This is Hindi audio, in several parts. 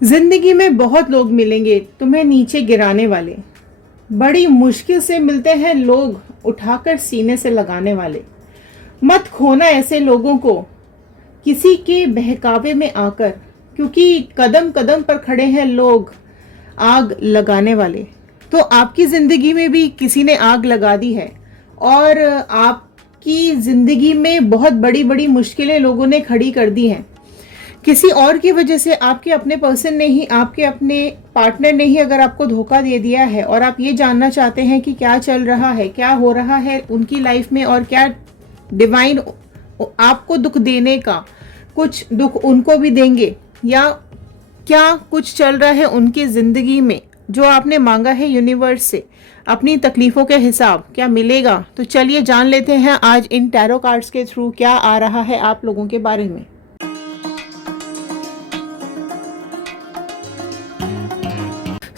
जिंदगी में बहुत लोग मिलेंगे तुम्हें नीचे गिराने वाले। बड़ी मुश्किल से मिलते हैं लोग उठाकर सीने से लगाने वाले। मत खोना ऐसे लोगों को किसी के बहकावे में आकर, क्योंकि कदम कदम पर खड़े हैं लोग आग लगाने वाले। तो आपकी जिंदगी में भी किसी ने आग लगा दी है और आपकी जिंदगी में बहुत बड़ी बड़ी मुश्किलें लोगों ने खड़ी कर दी हैं। किसी और की वजह से, आपके अपने पर्सन ने ही, आपके अपने पार्टनर ने ही अगर आपको धोखा दे दिया है और आप ये जानना चाहते हैं कि क्या चल रहा है, क्या हो रहा है उनकी लाइफ में और क्या डिवाइन आपको दुख देने का कुछ दुख उनको भी देंगे, या क्या कुछ चल रहा है उनकी जिंदगी में जो आपने मांगा है यूनिवर्स से, अपनी तकलीफों के हिसाब क्या मिलेगा। तो चलिए जान लेते हैं आज इन टैरो कार्ड्स के थ्रू क्या आ रहा है आप लोगों के बारे में।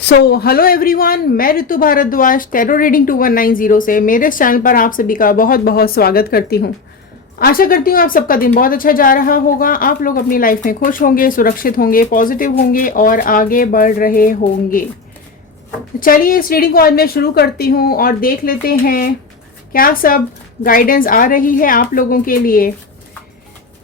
सो हेलो एवरीवन, मैं ऋतु भारद्वाज टैरो रीडिंग 2190 से मेरे चैनल पर आप सभी का बहुत बहुत स्वागत करती हूँ। आशा करती हूँ आप सबका दिन बहुत अच्छा जा रहा होगा। आप लोग अपनी लाइफ में खुश होंगे, सुरक्षित होंगे, पॉजिटिव होंगे और आगे बढ़ रहे होंगे। चलिए इस रीडिंग को आज मैं शुरू करती हूँ और देख लेते हैं क्या सब गाइडेंस आ रही है आप लोगों के लिए।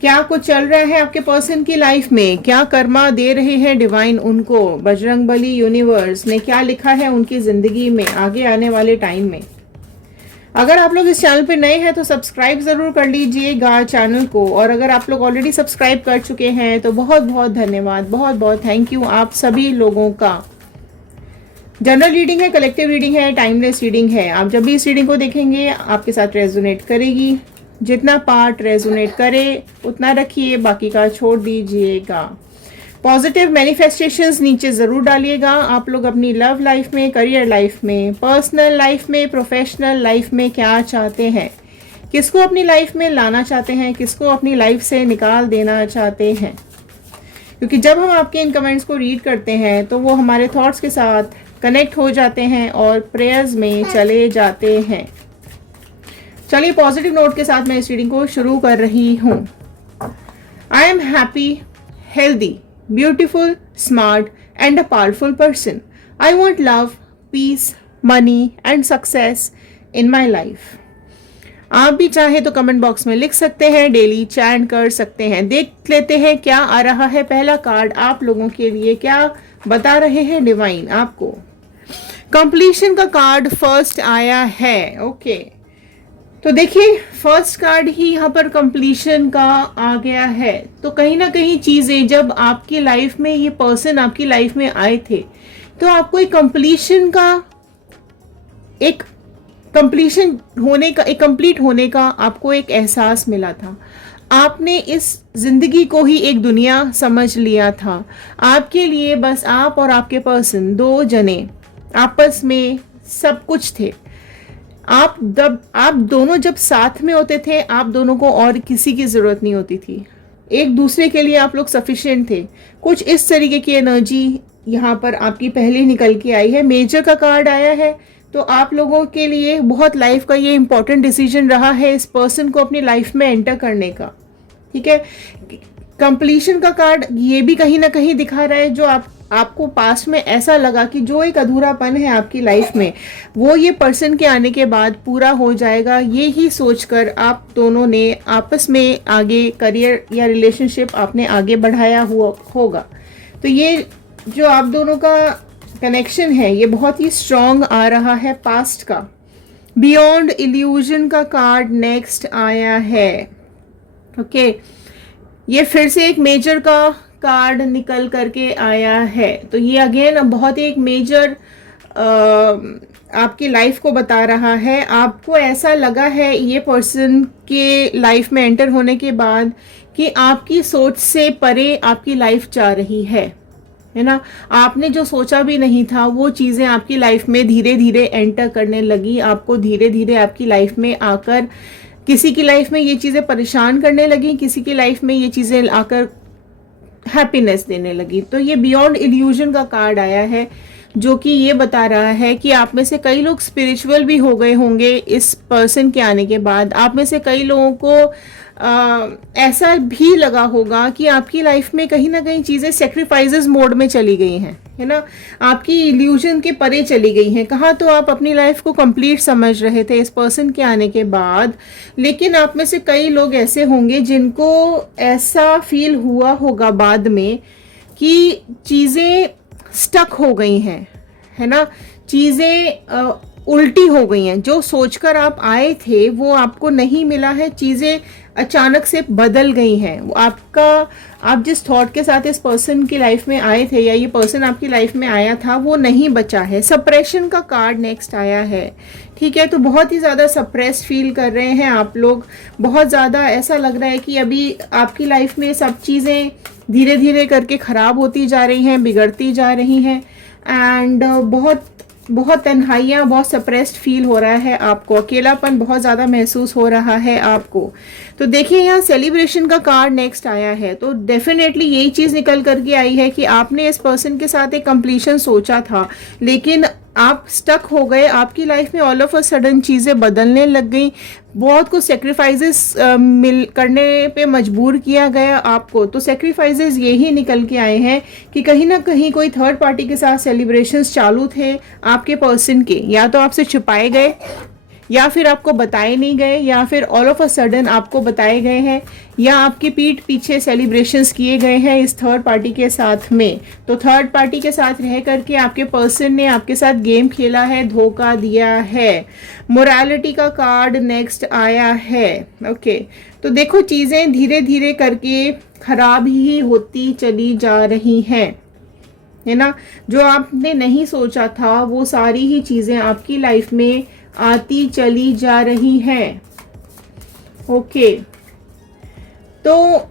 क्या कुछ चल रहा है आपके पर्सन की लाइफ में, क्या कर्मा दे रहे हैं डिवाइन उनको, बजरंग बली यूनिवर्स ने क्या लिखा है उनकी जिंदगी में आगे आने वाले टाइम में। अगर आप लोग इस चैनल पे नए हैं तो सब्सक्राइब जरूर कर लीजिएगा चैनल को, और अगर आप लोग ऑलरेडी सब्सक्राइब कर चुके हैं तो बहुत बहुत धन्यवाद, बहुत बहुत थैंक यू आप सभी लोगों का। जनरल रीडिंग है, कलेक्टिव रीडिंग है, टाइमलेस रीडिंग है। आप जब भी इस रीडिंग को देखेंगे आपके साथ रेजोनेट करेगी। जितना पार्ट रेजोनेट करे उतना रखिए, बाकी का छोड़ दीजिएगा। पॉजिटिव मैनिफेस्टेशंस नीचे जरूर डालिएगा आप लोग अपनी लव लाइफ में, करियर लाइफ में, पर्सनल लाइफ में, प्रोफेशनल लाइफ में क्या चाहते हैं, किसको अपनी लाइफ में लाना चाहते हैं, किसको अपनी लाइफ से निकाल देना चाहते हैं। क्योंकि जब हम आपके इन कमेंट्स को रीड करते हैं तो वो हमारे थॉट्स के साथ कनेक्ट हो जाते हैं और प्रेयर्स में चले जाते हैं। चलिए पॉजिटिव नोट के साथ मैं इस रीडिंग को शुरू कर रही हूँ। I am happy, healthy, beautiful, smart and a powerful person. I want love, peace, money and success in my life. आप भी चाहे तो कमेंट बॉक्स में लिख सकते हैं, डेली चैंट कर सकते हैं। देख लेते हैं क्या आ रहा है पहला कार्ड आप लोगों के लिए, क्या बता रहे हैं डिवाइन आपको। कंप्लीशन का कार्ड फर्स्ट आया है। ओके तो देखिए फर्स्ट कार्ड ही यहाँ पर कंप्लीशन का आ गया है। तो कहीं ना कहीं चीजें, जब आपकी लाइफ में ये पर्सन आपकी लाइफ में आए थे तो आपको एक कंप्लीशन का, एक कंप्लीशन होने का, एक कंप्लीट होने का आपको एक एहसास मिला था। आपने इस जिंदगी को ही एक दुनिया समझ लिया था। आपके लिए बस आप और आपके पर्सन, दो जने आपस में सब कुछ थे। आप दोनों जब साथ में होते थे, आप दोनों को और किसी की जरूरत नहीं होती थी। एक दूसरे के लिए आप लोग सफिशिएंट थे। कुछ इस तरीके की एनर्जी यहाँ पर आपकी पहले निकल के आई है। मेजर का कार्ड आया है, तो आप लोगों के लिए बहुत लाइफ का ये इंपॉर्टेंट डिसीजन रहा है इस पर्सन को अपनी लाइफ में एंटर करने का। ठीक है, कंप्लीशन का कार्ड ये भी कहीं ना कहीं दिखा रहा है, जो आपको पास्ट में ऐसा लगा कि जो एक अधूरापन है आपकी लाइफ में, वो ये पर्सन के आने के बाद पूरा हो जाएगा। ये ही सोचकर आप दोनों ने आपस में आगे करियर या रिलेशनशिप आपने आगे बढ़ाया हुआ होगा। तो ये जो आप दोनों का कनेक्शन है ये बहुत ही स्ट्रॉन्ग आ रहा है पास्ट का। बियॉन्ड इल्यूजन का कार्ड नेक्स्ट आया है। ओके ये फिर से एक मेजर का कार्ड निकल करके आया है। तो ये अगेन बहुत एक मेजर आपकी लाइफ को बता रहा है। आपको ऐसा लगा है ये पर्सन के लाइफ में एंटर होने के बाद कि आपकी सोच से परे आपकी लाइफ जा रही है ना। आपने जो सोचा भी नहीं था वो चीज़ें आपकी लाइफ में धीरे धीरे एंटर करने लगी। आपको धीरे धीरे आपकी लाइफ में आकर किसी की लाइफ में ये चीज़ें परेशान करने लगी, किसी की लाइफ में ये चीज़ें आकर हैप्पीनेस देने लगी। तो ये बियॉन्ड इल्यूजन का कार्ड आया है, जो कि ये बता रहा है कि आप में से कई लोग स्पिरिचुअल भी हो गए होंगे इस पर्सन के आने के बाद। आप में से कई लोगों को ऐसा भी लगा होगा कि आपकी लाइफ में कहीं ना कहीं चीज़ें सेक्रीफाइसेस मोड में चली गई हैं, है ना, आपकी इल्यूजन के परे चली गई हैं। कहाँ तो आप अपनी लाइफ को कंप्लीट समझ रहे थे इस पर्सन के आने के बाद, लेकिन आप में से कई लोग ऐसे होंगे जिनको ऐसा फील हुआ होगा बाद में कि चीज़ें स्टक हो गई हैं, है ना, चीज़ें उल्टी हो गई हैं। जो सोचकर आप आए थे वो आपको नहीं मिला है, चीज़ें अचानक से बदल गई हैं। वो आप जिस थॉट के साथ इस पर्सन की लाइफ में आए थे या ये पर्सन आपकी लाइफ में आया था वो नहीं बचा है। सप्रेशन का कार्ड नेक्स्ट आया है, ठीक है। तो बहुत ही ज़्यादा सप्रेस फील कर रहे हैं आप लोग, बहुत ज़्यादा ऐसा लग रहा है कि अभी आपकी लाइफ में सब चीज़ें धीरे धीरे करके ख़राब होती जा रही हैं, बिगड़ती जा रही हैं, एंड बहुत तन्हाइयाँ, बहुत सप्रेस्ड फील हो रहा है आपको, अकेलापन बहुत ज़्यादा महसूस हो रहा है आपको। तो देखिए यहाँ सेलिब्रेशन का कार्ड नेक्स्ट आया है, तो डेफिनेटली यही चीज़ निकल करके आई है कि आपने इस पर्सन के साथ एक कंप्लीशन सोचा था, लेकिन आप स्टक हो गए। आपकी लाइफ में ऑल ऑफ अ सडन चीज़ें बदलने लग गई, बहुत कुछ सेक्रीफाइसेस करने पे मजबूर किया गया आपको। तो सेक्रीफाइसेस यही निकल के आए हैं कि कहीं ना कहीं कोई थर्ड पार्टी के साथ सेलिब्रेशंस चालू थे आपके पर्सन के, या तो आपसे छुपाए गए, या फिर आपको बताए नहीं गए, या फिर ऑल ऑफ अ सडन आपको बताए गए हैं, या आपकी पीठ पीछे सेलिब्रेशंस किए गए हैं इस थर्ड पार्टी के साथ में। तो थर्ड पार्टी के साथ रह करके आपके पर्सन ने आपके साथ गेम खेला है, धोखा दिया है। मोरालिटी का कार्ड नेक्स्ट आया है। ओके, तो देखो चीज़ें धीरे धीरे करके खराब ही होती चली जा रही हैं, है ना। जो आपने नहीं सोचा था वो सारी ही चीज़ें आपकी लाइफ में आती चली जा रही हैं। ओके, तो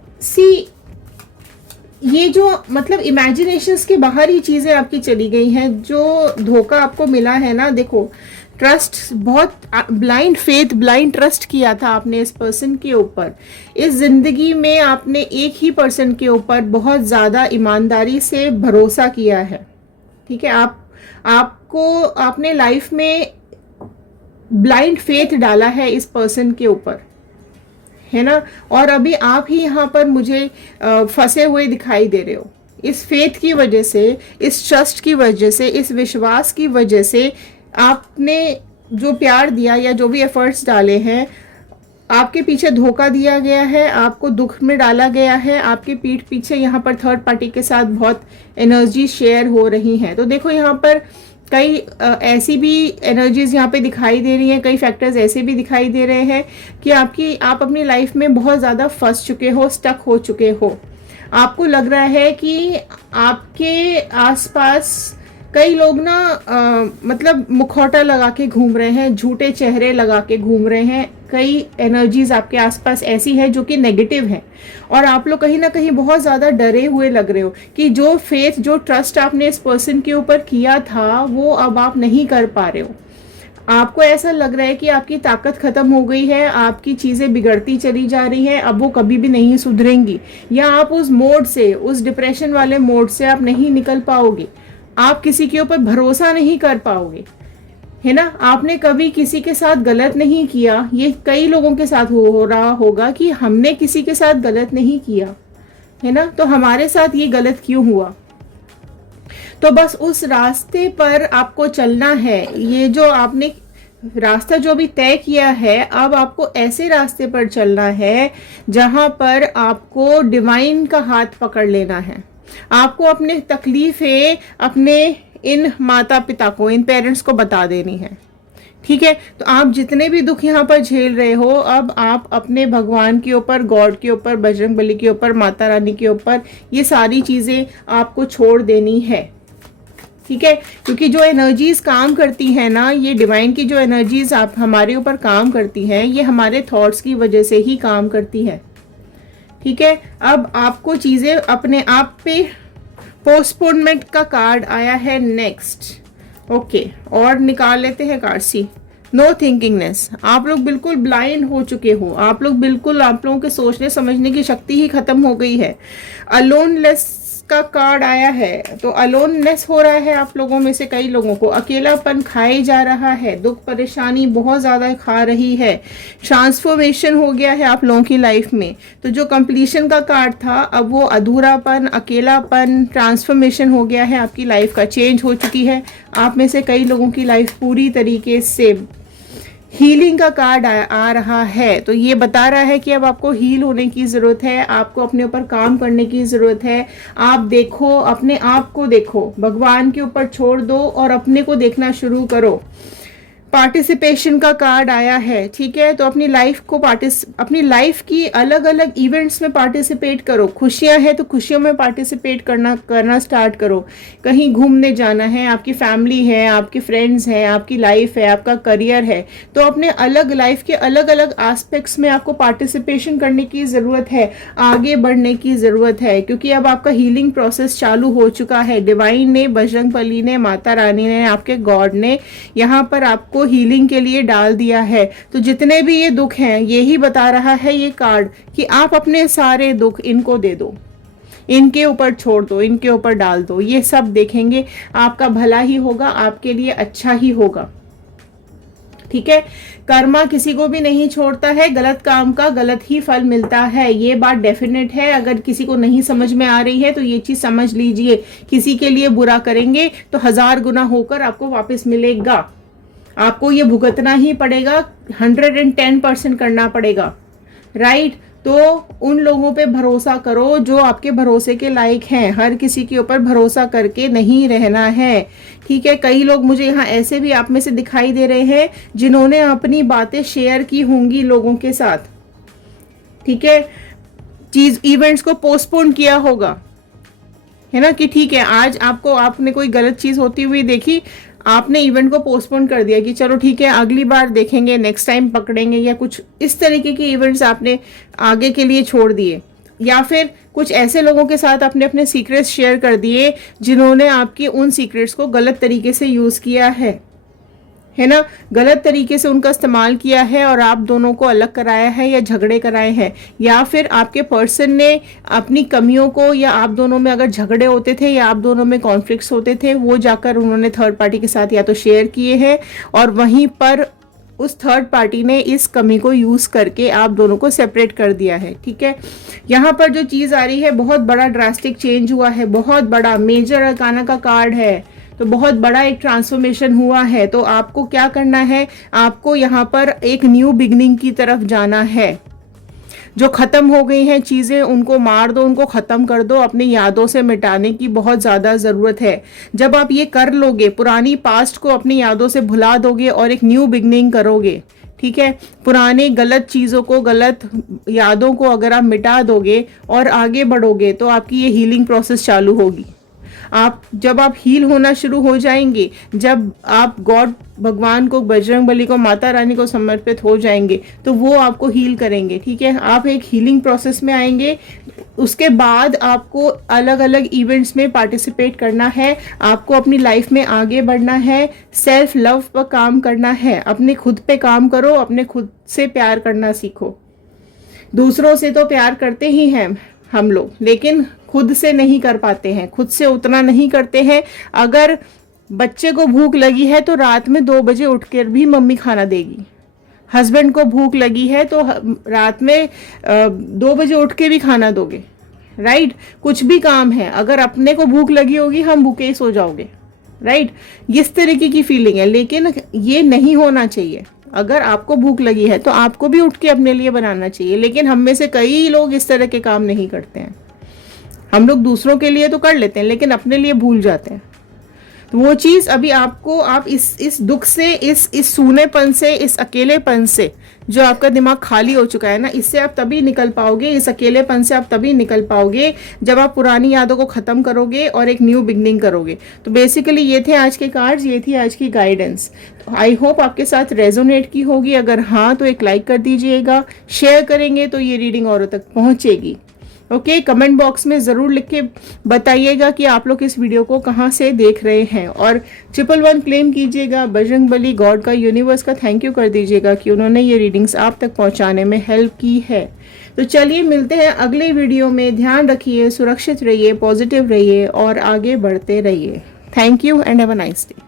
ये जो मतलब इमेजिनेशंस के बाहर ही चीज़ें आपकी चली गई हैं। जो धोखा आपको मिला है ना, देखो ट्रस्ट, बहुत ब्लाइंड फेथ, ब्लाइंड ट्रस्ट किया था आपने इस पर्सन के ऊपर। इस जिंदगी में आपने एक ही पर्सन के ऊपर बहुत ज़्यादा ईमानदारी से भरोसा किया है, ठीक है। आपने लाइफ में ब्लाइंड फेथ डाला है इस पर्सन के ऊपर, है ना, और अभी आप ही यहाँ पर मुझे फंसे हुए दिखाई दे रहे हो। इस फेथ की वजह से, इस ट्रस्ट की वजह से, इस विश्वास की वजह से आपने जो प्यार दिया या जो भी एफर्ट्स डाले हैं, आपके पीछे धोखा दिया गया है, आपको दुख में डाला गया है। आपके पीठ पीछे यहाँ पर थर्ड पार्टी के साथ बहुत एनर्जी शेयर हो रही हैं। तो देखो यहाँ पर कई ऐसी भी एनर्जीज यहाँ पे दिखाई दे रही हैं, कई फैक्टर्स ऐसे भी दिखाई दे रहे हैं कि आप अपनी लाइफ में बहुत ज़्यादा फंस चुके हो, स्टक हो चुके हो। आपको लग रहा है कि आपके आसपास कई लोग ना मतलब मुखौटा लगा के घूम रहे हैं, झूठे चेहरे लगा के घूम रहे हैं। कई एनर्जीज आपके आसपास ऐसी है जो कि नेगेटिव है, और आप लोग कहीं ना कहीं बहुत ज़्यादा डरे हुए लग रहे हो कि जो फेथ, जो ट्रस्ट आपने इस पर्सन के ऊपर किया था वो अब आप नहीं कर पा रहे हो। आपको ऐसा लग रहा है कि आपकी ताकत खत्म हो गई है, आपकी चीज़ें बिगड़ती चली जा रही हैं, अब वो कभी भी नहीं सुधरेंगी, या आप उस मोड से, उस डिप्रेशन वाले मोड से आप नहीं निकल पाओगे। आप किसी के ऊपर भरोसा नहीं कर पाओगे, है ना। आपने कभी किसी के साथ गलत नहीं किया। ये कई लोगों के साथ हो रहा होगा कि हमने किसी के साथ गलत नहीं किया, है ना, तो हमारे साथ ये गलत क्यों हुआ। तो बस उस रास्ते पर आपको चलना है। ये जो आपने रास्ता जो भी तय किया है, अब आपको ऐसे रास्ते पर चलना है जहां पर आपको डिवाइन का हाथ पकड़ लेना है। आपको अपने तकलीफें अपने इन माता पिता को, इन पेरेंट्स को बता देनी है, ठीक है। तो आप जितने भी दुख यहाँ पर झेल रहे हो, अब आप अपने भगवान के ऊपर, गॉड के ऊपर, बजरंग बली के ऊपर, माता रानी के ऊपर, ये सारी चीज़ें आपको छोड़ देनी है, ठीक है। क्योंकि जो एनर्जीज काम करती हैं ना, ये डिवाइन की जो एनर्जीज आप हमारे ऊपर काम करती हैं, ये हमारे थॉट्स की वजह से ही काम करती है, ठीक है। अब आपको चीज़ें अपने आप पे, पोस्टपोनमेंट का कार्ड आया है नेक्स्ट। ओके, और निकाल लेते हैं कार्ड सी, नो थिंकिंगनेस। आप लोग बिल्कुल ब्लाइंड हो चुके हो, आप लोगों के सोचने समझने की शक्ति ही खत्म हो गई है। अलोनलेस का कार्ड आया है तो अलोननेस हो रहा है आप लोगों में से कई लोगों को, अकेलापन खाए जा रहा है, दुख परेशानी बहुत ज़्यादा खा रही है, ट्रांसफॉर्मेशन हो गया है आप लोगों की लाइफ में। तो जो कंप्लीशन का कार्ड था अब वो अधूरापन, अकेलापन, ट्रांसफॉर्मेशन हो गया है, आपकी लाइफ का चेंज हो चुकी है। आप में से कई लोगों की लाइफ पूरी तरीके से हीलिंग का कार्ड आ रहा है। तो ये बता रहा है कि अब आपको हील होने की ज़रूरत है, आपको अपने ऊपर काम करने की ज़रूरत है। आप देखो, अपने आप को देखो, भगवान के ऊपर छोड़ दो और अपने को देखना शुरू करो। पार्टिसिपेशन का कार्ड आया है, ठीक है। तो अपनी लाइफ की अलग अलग इवेंट्स में पार्टिसिपेट करो। खुशियां हैं तो खुशियों में पार्टिसिपेट करना स्टार्ट करो। कहीं घूमने जाना है, आपकी फैमिली है, आपके फ्रेंड्स हैं, आपकी लाइफ है, आपका करियर है, तो अपने अलग लाइफ के अलग अलग एस्पेक्ट्स में आपको पार्टिसिपेशन करने की ज़रूरत है, आगे बढ़ने की ज़रूरत है, क्योंकि अब आपका हीलिंग प्रोसेस चालू हो चुका है। डिवाइन ने, बजरंगबली ने, माता रानी ने, आपके गॉड ने यहाँ पर आपको हीलिंग के लिए डाल दिया है। तो जितने भी ये दुख हैं, यही बता रहा है ये कार्ड कि आप अपने सारे दुख इनको दे दो, इनके ऊपर छोड़ दो, इनके ऊपर डाल दो। ये सब देखेंगे, आपका भला ही होगा, आपके लिए अच्छा ही होगा, ठीक है। कर्मा किसी को भी नहीं छोड़ता है, गलत काम का गलत ही फल मिलता है, ये बात डेफिनेट है। अगर किसी को नहीं समझ में आ रही है तो ये चीज समझ लीजिए, किसी के लिए बुरा करेंगे तो 1000 गुना होकर आपको वापस मिलेगा। आपको ये भुगतना ही पड़ेगा, 110% करना पड़ेगा, राइट। तो उन लोगों पे भरोसा करो जो आपके भरोसे के लायक हैं, हर किसी के ऊपर भरोसा करके नहीं रहना है, ठीक है। कई लोग मुझे यहाँ ऐसे भी आप में से दिखाई दे रहे हैं जिन्होंने अपनी बातें शेयर की होंगी लोगों के साथ, ठीक है। इवेंट्स को पोस्टपोन किया होगा, है ना, कि ठीक है आज आपने कोई गलत चीज होती हुई देखी, आपने इवेंट को पोस्टपोन कर दिया कि चलो ठीक है अगली बार देखेंगे, नेक्स्ट टाइम पकड़ेंगे, या कुछ इस तरीके के इवेंट्स आपने आगे के लिए छोड़ दिए। या फिर कुछ ऐसे लोगों के साथ आपने अपने सीक्रेट्स शेयर कर दिए जिन्होंने आपकी उन सीक्रेट्स को गलत तरीके से यूज किया है ना, गलत तरीके से उनका इस्तेमाल किया है और आप दोनों को अलग कराया है या झगड़े कराए हैं। या फिर आपके पर्सन ने अपनी कमियों को, या आप दोनों में अगर झगड़े होते थे या आप दोनों में कॉन्फ्लिक्ट्स होते थे, वो जाकर उन्होंने थर्ड पार्टी के साथ या तो शेयर किए हैं और वहीं पर उस थर्ड पार्टी ने इस कमी को यूज करके आप दोनों को सेपरेट कर दिया है, ठीक है। यहाँ पर जो चीज आ रही है, बहुत बड़ा ड्रास्टिक चेंज हुआ है, बहुत बड़ा मेजर अरकाना का कार्ड है, तो बहुत बड़ा एक ट्रांसफॉर्मेशन हुआ है। तो आपको क्या करना है, आपको यहाँ पर एक न्यू बिगनिंग की तरफ जाना है। जो खत्म हो गई हैं चीजें उनको मार दो, उनको खत्म कर दो, अपनी यादों से मिटाने की बहुत ज्यादा जरूरत है। जब आप ये कर लोगे, पुरानी पास्ट को अपनी यादों से भुला दोगे और एक न्यू बिगनिंग करोगे, ठीक है। पुराने गलत चीजों को, गलत यादों को अगर आप मिटा दोगे और आगे बढ़ोगे तो आपकी ये हीलिंग प्रोसेस चालू होगी। जब आप हील होना शुरू हो जाएंगे, जब आप गॉड, भगवान को, बजरंगबली को, माता रानी को समर्पित हो जाएंगे, तो वो आपको हील करेंगे, ठीक है। आप एक हीलिंग प्रोसेस में आएंगे। उसके बाद आपको अलग अलग इवेंट्स में पार्टिसिपेट करना है, आपको अपनी लाइफ में आगे बढ़ना है, सेल्फ लव पर काम करना है, अपने खुद पे काम करो, अपने खुद से प्यार करना सीखो। दूसरों से तो प्यार करते ही हैं हम लोग, लेकिन खुद से नहीं कर पाते हैं, खुद से उतना नहीं करते हैं। अगर बच्चे को भूख लगी है तो रात में 2 बजे उठकर भी मम्मी खाना देगी, हस्बैंड को भूख लगी है तो रात में 2 बजे उठ के भी खाना दोगे, राइट। कुछ भी काम है, अगर अपने को भूख लगी होगी हम भूखे ही सो जाओगे, राइट। इस तरीके की फीलिंग है, लेकिन ये नहीं होना चाहिए। अगर आपको भूख लगी है तो आपको भी उठ के अपने लिए बनाना चाहिए, लेकिन हम में से कई लोग इस तरह के काम नहीं करते हैं। हम लोग दूसरों के लिए तो कर लेते हैं लेकिन अपने लिए भूल जाते हैं। तो वो चीज अभी आपको, आप इस दुख से, इस सूनेपन से, इस अकेलेपन से, जो आपका दिमाग खाली हो चुका है ना, इससे आप तभी निकल पाओगे, इस अकेलेपन से आप तभी निकल पाओगे जब आप पुरानी यादों को खत्म करोगे और एक न्यू बिगनिंग करोगे। तो बेसिकली ये थे आज के कार्ड्स, ये थी आज की गाइडेंस। आई होप आपके साथ रेजोनेट की होगी। अगर हाँ तो एक लाइक कर दीजिएगा, शेयर करेंगे तो ये रीडिंग औरों तक पहुंचेगी। ओके, कमेंट बॉक्स में ज़रूर लिख के बताइएगा कि आप लोग इस वीडियो को कहाँ से देख रहे हैं, और 111 क्लेम कीजिएगा, बजरंगबली गॉड का, यूनिवर्स का थैंक यू कर दीजिएगा कि उन्होंने ये रीडिंग्स आप तक पहुँचाने में हेल्प की है। तो चलिए मिलते हैं अगले वीडियो में। ध्यान रखिए, सुरक्षित रहिए, पॉजिटिव रहिए और आगे बढ़ते रहिए। Thank you and have a nice day.